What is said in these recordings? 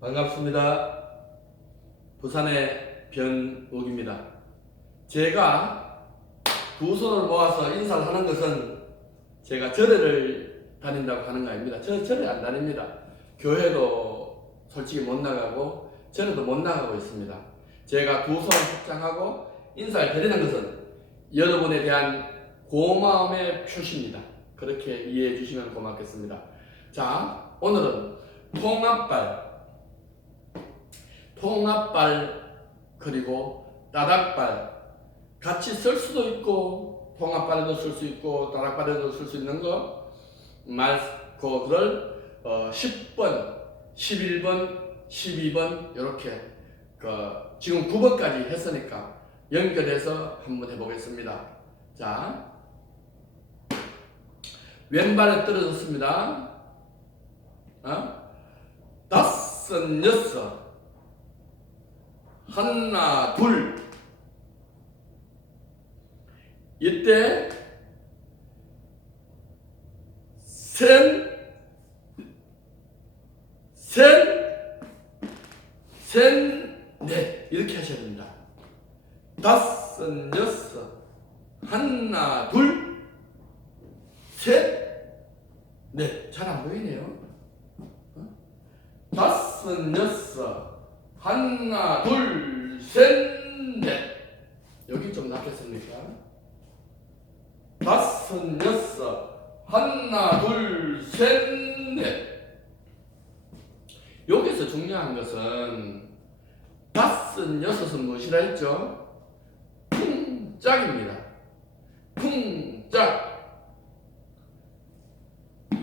반갑습니다. 부산의 변옥입니다. 제가 두 손을 모아서 인사를 하는 것은 제가 절에를 다닌다고 하는 거 아닙니다. 저 절에 안 다닙니다. 교회도 솔직히 못 나가고 절에도 못 나가고 있습니다. 제가 두 손을 확장하고 인사를 드리는 것은 여러분에 대한 고마움의 표시입니다. 그렇게 이해해 주시면 고맙겠습니다. 자, 오늘은 통합발, 통합발 그리고 따닥발 같이 쓸 수도 있고 통합발에도 쓸 수 있고 따닥발에도 쓸 수 있는 거 말, 그거를 어, 10번, 11번, 12번 이렇게 그 지금 9번까지 했으니까 연결해서 한번 해보겠습니다. 자, 왼발에 떨어졌습니다. 어? 다섯, 여섯, 하나, 둘. 이때 셋, 셋, 셋, 넷 이렇게 하셔야 됩니다. 다섯, 여섯, 하나, 둘, 셋, 넷. 잘 안 보이네요. 다섯, 여섯, 하나, 둘, 셋, 넷. 여기 좀 낫겠습니까? 다섯, 여섯, 하나, 둘, 셋, 넷. 여기서 중요한 것은 다섯, 여섯은 무엇이라 했죠? 풍짝입니다. 풍짝.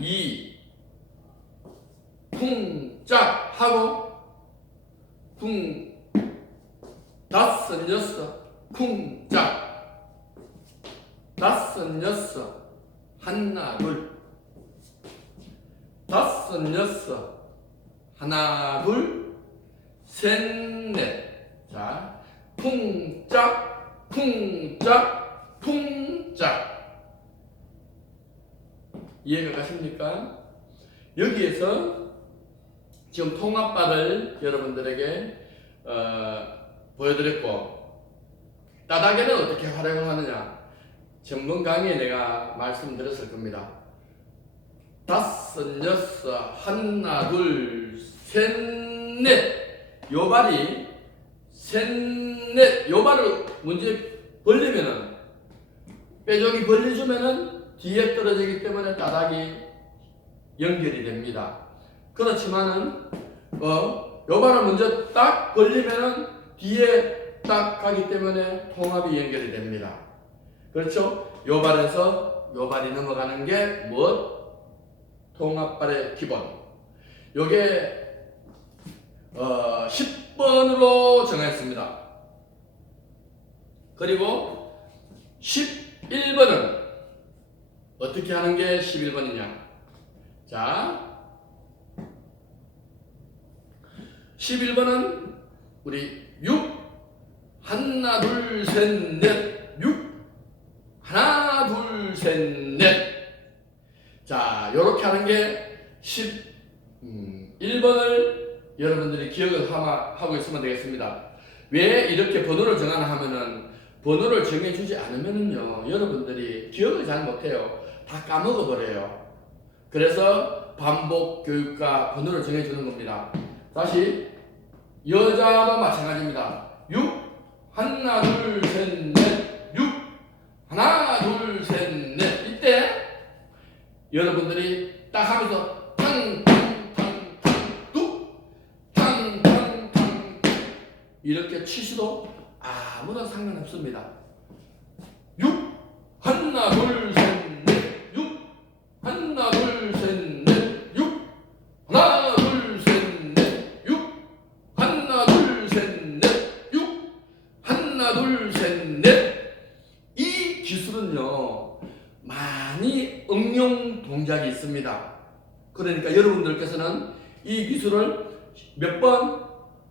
이 풍짝 하고 풍 다섯 풍짝. 다섯 여섯. 하나 둘. 다섯 여섯. 하나 둘셋넷자 풍짝 풍짝 풍짝. 이해가 가십니까? 여기에서 지금 통합발을 여러분들에게 어, 보여드렸고 따닥에는 어떻게 활용을 하느냐 전문 강의에 내가 말씀드렸을 겁니다. 다섯, 여섯, 하나, 둘, 셋, 넷. 요 발이 셋, 넷. 요 발을 문제 벌리면은 뼈저기 벌려주면은 뒤에 떨어지기 때문에 따닥이 연결이 됩니다. 그렇지만은 어, 요 발을 먼저 딱 벌리면은 뒤에 딱 가기 때문에 통합이 연결이 됩니다. 그렇죠? 요 발에서 요 발이 넘어가는 게 무엇? 통합발의 기본. 요게 어, 10번으로 정했습니다. 그리고 11번은 어떻게 하는 게 11번이냐? 자, 11번은 우리 6 하나 둘 셋넷6 하나 둘 셋 넷 자, 요렇게 하는 게 11번을 여러분들이 기억을 하고 있으면 되겠습니다. 왜 이렇게 번호를 정하나 하면은 번호를 정해주지 않으면은요, 여러분들이 기억을 잘 못해요. 다 까먹어 버려요. 그래서 반복 교육과 번호를 정해주는 겁니다. 다시 여자도 마찬가지입니다. 6 하나 둘 셋넷 6 하나 둘 셋 넷. 이때 여러분들이 딱 하면서 탕탕탕탕뚝탕탕탕 이렇게 치시도 아무런 상관없습니다. 6 하나 둘셋넷 6 하나 둘셋넷 6 하나 둘셋넷 6 하나 둘셋넷 6 하나 둘셋넷 이 기술은요 많이 응용 동작이 있습니다. 그러니까 여러분들께서는 이 기술을 몇 번?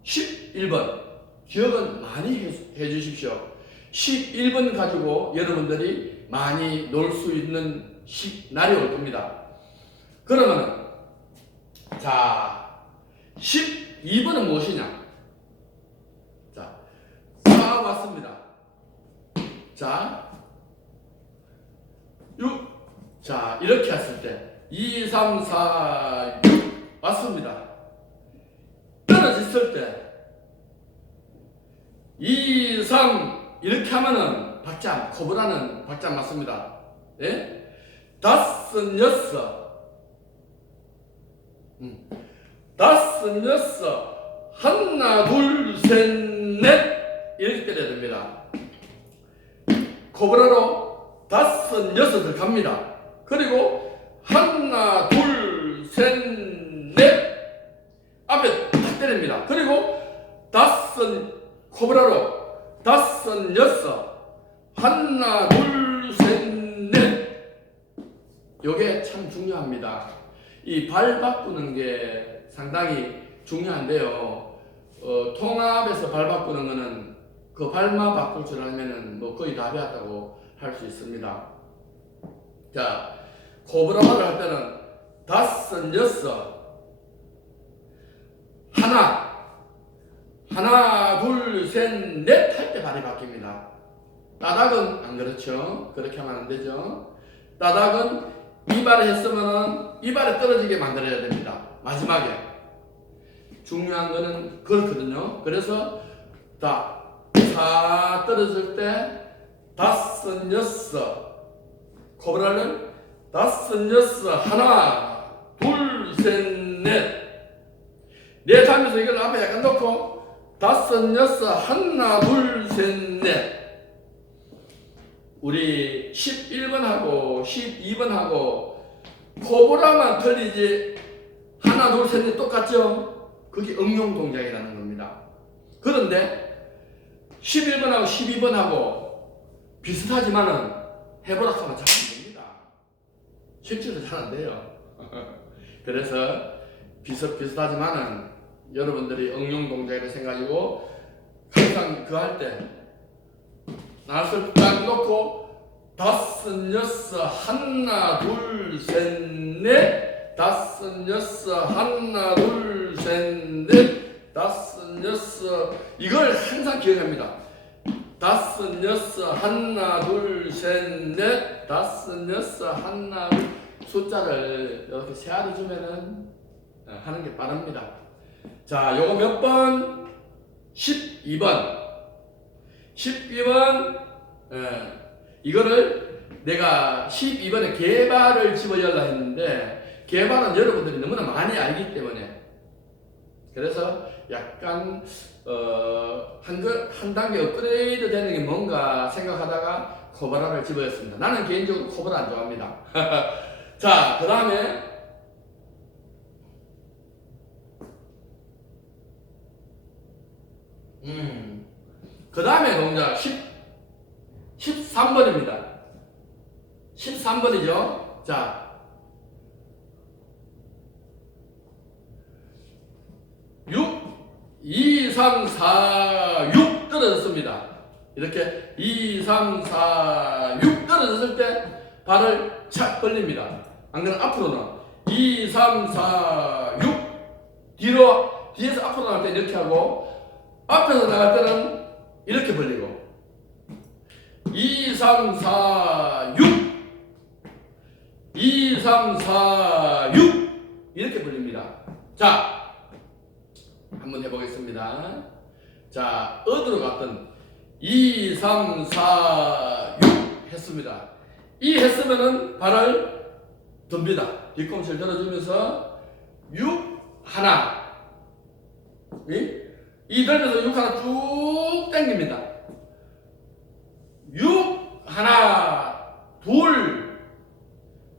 11번 기억은 많이 해, 해 주십시오. 11번 가지고 여러분들이 많이 놀 수 있는 시, 날이 올 겁니다. 그러면 자 10, 12번은 무엇이냐? 자, 4 왔습니다. 자, 6. 자, 이렇게 했을 때 2, 3, 4, 6 왔습니다. 떨어졌을 때 2, 3 이렇게 하면은 박자, 코브라는 박자 맞습니다. 예? 다섯, 여섯. 음. 다섯, 여섯. 하나, 둘, 셋, 넷. 이렇게 때려야 됩니다. 코브라로 다섯, 여섯을 갑니다. 그리고 하나, 둘, 셋, 넷. 앞에 탁 때립니다. 그리고 다섯, 코브라로 다섯, 여섯. 하나, 둘, 셋, 넷. 요게 참 중요합니다. 이 발 바꾸는 게 상당히 중요한데요. 어, 통합에서 발 바꾸는 거는 그 발만 바꿀 줄 알면은 뭐 거의 다 배웠다고 할 수 있습니다. 자, 코브라마를 할 때는 다섯, 여섯, 하나, 하나, 둘, 셋, 넷 할 때 발이 바뀝니다. 따닥은 안 그렇죠. 그렇게 하면 안 되죠. 따닥은 이발을 했으면은 이 발에 떨어지게 만들어야 됩니다. 마지막에. 중요한 거는 그렇거든요. 그래서 다, 사 떨어질 때 다섯, 여섯. 코브라를 다섯, 여섯, 하나, 둘, 셋, 넷. 넷 하면서 이걸 앞에 약간 놓고 다섯, 여섯, 하나, 둘, 셋, 넷. 우리 11번하고 12번하고 코브라만 틀리지 하나 둘 셋 넷 똑같죠? 그게 응용 동작이라는 겁니다. 그런데 11번하고 12번하고 비슷하지만은 해보라 하면 잘안 됩니다. 실제로 잘안 돼요. 그래서 비슷 비슷하지만은 여러분들이 응용 동작이라 생각하고 항상 그 할 때 낯을 딱 놓고 다섯 여섯 하나 둘 셋 넷. 다섯 여섯 하나 둘 셋 넷. 다섯 여섯. 이걸 항상 기억합니다. 다섯 여섯 하나 둘 셋 넷. 다섯 여섯 하나 둘 숫자를 이렇게 세알이 주면은 어, 하는 게 빠릅니다. 자, 요거 몇 번? 12번. 12번 예, 이거를 내가 12번에 개발을 집어열라 했는데 개발은 여러분들이 너무나 많이 알기 때문에 그래서 약간 어, 한, 그, 한 단계 업그레이드 되는 게 뭔가 생각하다가 코브라를 집어였습니다. 나는 개인적으로 코브라 안 좋아합니다. 자, 그 다음에 음, 그 다음에 동작 10, 13번입니다. 13번이죠. 자. 6, 2, 3, 4, 6 떨어졌습니다. 이렇게 2, 3, 4, 6 떨어졌을 때 발을 착 벌립니다. 안 그러면 앞으로는 2, 3, 4, 6 뒤로 뒤에서 앞으로 나갈 때 이렇게 하고 앞에서 나갈 때는 이렇게 벌리고 2, 3, 4, 6 2, 3, 4, 6 이렇게 벌립니다. 자, 한번 해보겠습니다. 자, 어디로 갔든 2, 3, 4, 6 했습니다. 이 했으면은 발을 듭니다. 뒤꿈치를 들어주면서 6 하나 이, 이 들면서 6 하나 쭉 당깁니다. 6 하나 둘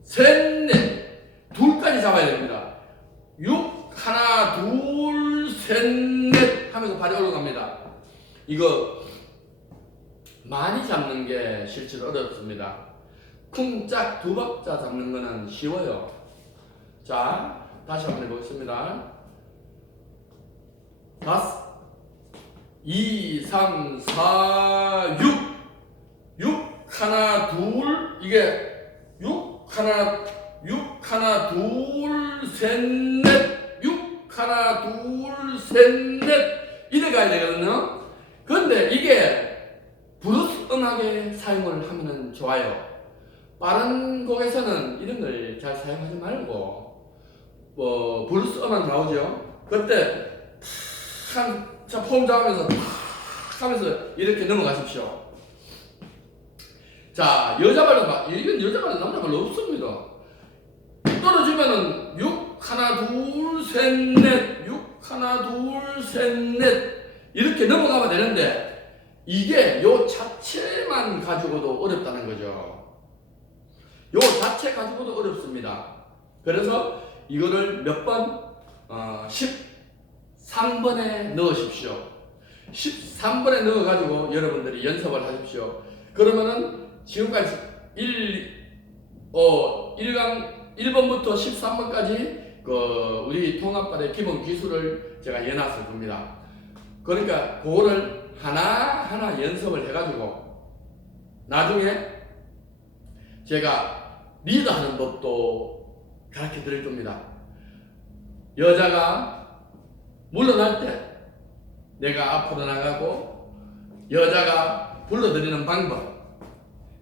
셋, 넷 둘까지 잡아야 됩니다. 6 하나 둘 셋, 넷 하면서 발이 올라갑니다. 이거 많이 잡는 게 실제로 어렵습니다. 쿵짝 두 박자 잡는 거는 쉬워요. 자, 다시 한번 해보겠습니다. 다섯, 2, 3, 4, 6. 6 하나 둘 이게 6 하나 6 하나 둘 셋넷6 하나 둘 셋 넷 이래 가야 되거든요. 그런데 이게 브루스 음악에 사용을 하면 좋아요. 빠른 곡에서는 이런 걸 잘 사용하지 말고 뭐 브루스 음악 나오죠. 그때 탁한자폼 잡으면서 탁 하면서 이렇게 넘어가십시오. 자 여자 막 이건 여자 발도 남자 발도 없습니다. 떨어지면은 6 하나 둘셋넷6 하나 둘셋넷 이렇게 넘어가면 되는데 이게 요 자체만 가지고도 어렵다는 거죠. 요 자체 가지고도 어렵습니다. 그래서 이거를 몇 번? 어, 13번에 넣으십시오. 13번에 넣어가지고 여러분들이 연습을 하십시오. 그러면은 지금까지 1, 어, 1강 1번부터 13번까지 그 우리 통합발의 기본 기술을 제가 해놨을 겁니다. 그러니까 그거를 하나하나 연습을 해가지고 나중에 제가 리드하는 법도 가르쳐 드릴 겁니다. 여자가 물러날 때 내가 앞으로 나가고 여자가 불러드리는 방법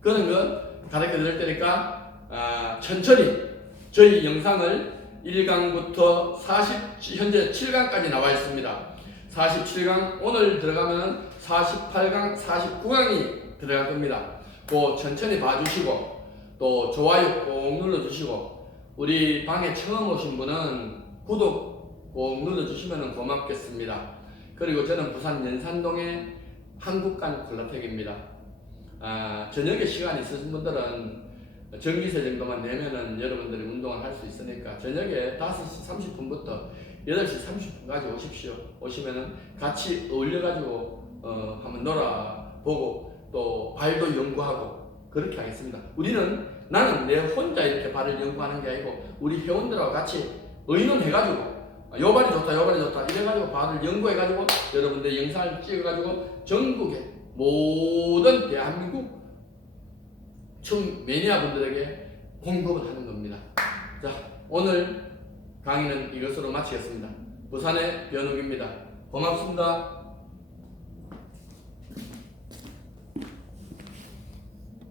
그런 거 가르쳐 드릴 테니까 아, 천천히 저희 영상을 1강부터 40 현재 7강까지 나와 있습니다. 47강 오늘 들어가면 48강, 49강이 들어갈 겁니다. 그 천천히 봐주시고 또 좋아요 꼭 눌러주시고 우리 방에 처음 오신 분은 구독 꼭 눌러주시면 고맙겠습니다. 그리고 저는 부산 연산동의 한국간 콜라텍입니다. 아, 저녁에 시간 있으신 분들은 전기세 정도만 내면은 여러분들이 운동을 할 수 있으니까 저녁에 5시 30분부터 8시 30분까지 오십시오. 오시면은 같이 어울려가지고 어, 한번 놀아보고 또 발도 연구하고 그렇게 하겠습니다. 우리는 나는 내 혼자 이렇게 발을 연구하는 게 아니고 우리 회원들하고 같이 의논해가지고 아, 요 발이 좋다, 요 발이 좋다 이래가지고 발을 연구해가지고 여러분들 영상을 찍어가지고 전국에 모든 대한민국 총 매니아분들에게 공급을 하는 겁니다. 자, 오늘 강의는 이것으로 마치겠습니다. 부산의 변욱입니다. 고맙습니다.